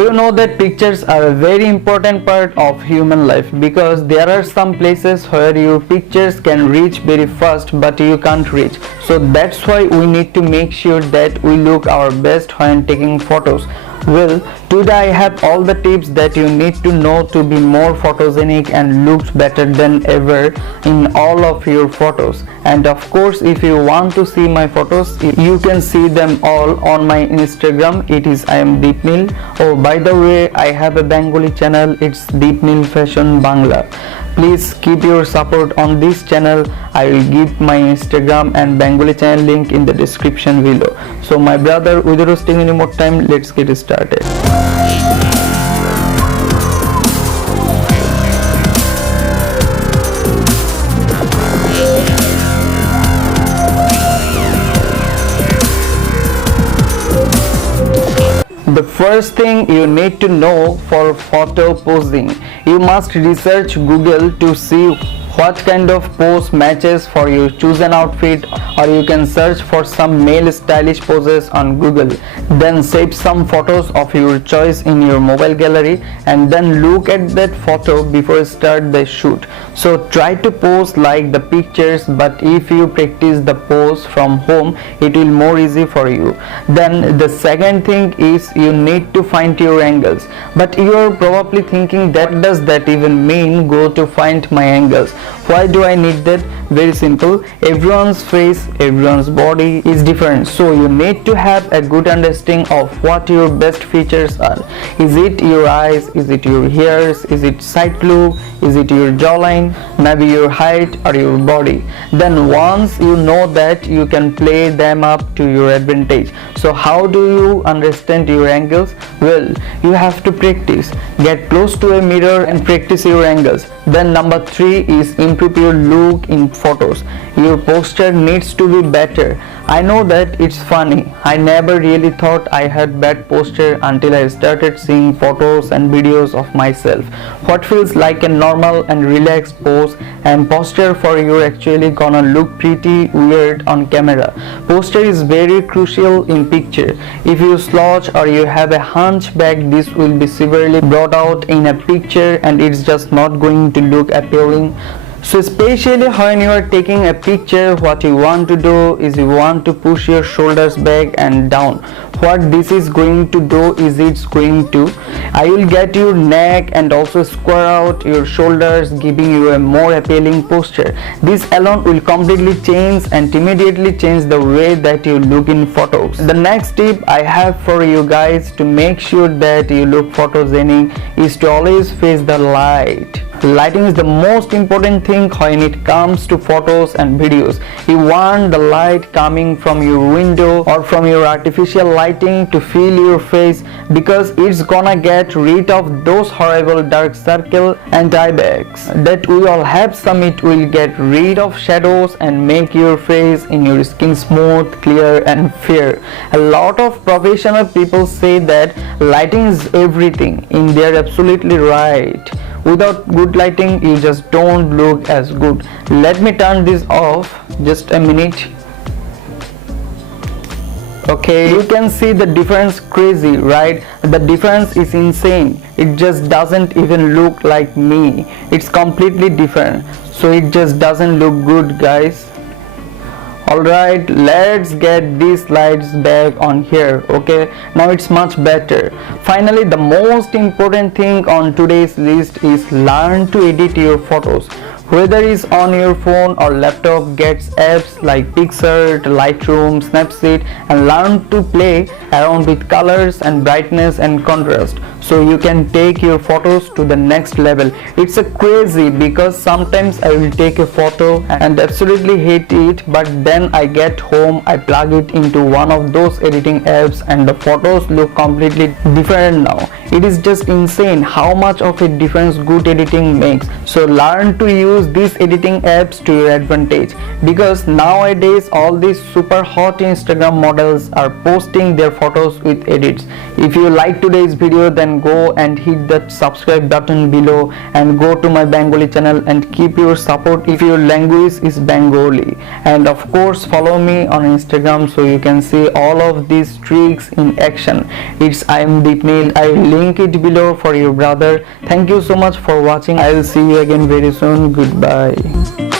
Do you know that pictures are a very important part of human life, because there are some places where your pictures can reach very fast but you can't reach. So that's why we need to make sure that we look our best when taking photos. Well, today I have all the tips that you need to know to be more photogenic and looks better than ever in all of your photos. And of course, if you want to see my photos, you can see them all on my Instagram. It is I am Deepnil. Oh, by the way, I have a Bengali channel. It's Deepnil Fashion Bangla. Please keep your support on this channel. I will give my Instagram and Bengali channel link in the description below. So my brother, without wasting any more time, let's get started. The first thing you need to know for photo posing, you must research Google to see what kind of pose matches for your chosen outfit, or you can search for some male stylish poses on Google. Then save some photos of your choice in your mobile gallery and then look at that photo before start the shoot. So try to pose like the pictures, but if you practice the pose from home, it will more easy for you. Then the second thing is you need to find your angles. But you are probably thinking, that does that even mean go to find my angles? Why do I need that? Very simple. Everyone's face, everyone's body is different, so you need to have a good understanding of what your best features are. Is it your eyes? Is it your hairs? Is it side look? Is it your jawline? Maybe your height or your body? Then once you know that, you can play them up to your advantage. So how do you understand your angles? Well, you have to practice. Get close to a mirror and practice your angles. Then number 3 is improve your look in photos. Your posture needs to be better. I know that it's funny. I never really thought I had bad posture until I started seeing photos and videos of myself. What feels like a normal and relaxed pose and posture for you actually gonna look pretty weird on camera. Posture is very crucial in picture. If you slouch or you have a hunchback, this will be severely brought out in a picture and it's just not going to look appealing. So especially when you are taking a picture, what you want to do is you want to push your shoulders back and down. What this is going to do is I will get your neck and also square out your shoulders, giving you a more appealing posture. This alone will completely change and immediately change the way that you look in photos. The next tip I have for you guys to make sure that you look photogenic is to always face the light. Lighting is the most important thing when it comes to photos and videos. You want the light coming from your window or from your artificial lighting to fill your face, because it's gonna get rid of those horrible dark circles and eye bags that we all have. Some it will get rid of shadows and make your face and your skin smooth, clear and fair. A lot of professional people say that lighting is everything, and they're absolutely right. Without good lighting, you just don't look as good. Let me turn this off, just a minute. Okay, you can see the difference. Crazy, right? The difference is insane. It just doesn't even look like me. It's completely different, so it just doesn't look good, guys. Alright, let's get these lights back on here. Okay, now it's much better. Finally, the most important thing on today's list is learn to edit your photos. Whether it's on your phone or laptop, get apps like Pixart, Lightroom, Snapseed, and learn to play around with colors and brightness and contrast, so you can take your photos to the next level. It's a crazy, because sometimes I will take a photo and absolutely hate it, but then I get home, I plug it into one of those editing apps and the photos look completely different now. It is just insane how much of a difference good editing makes. So learn to use these editing apps to your advantage, because nowadays all these super hot Instagram models are posting their photos with edits. If you like today's video, then go and hit that subscribe button below and go to my Bengali channel and keep your support if your language is Bengali. And of course follow me on Instagram so you can see all of these tricks in action. It's I am Deepnil. I will link it below for your brother. Thank you so much for watching. I will see you again very soon. Goodbye.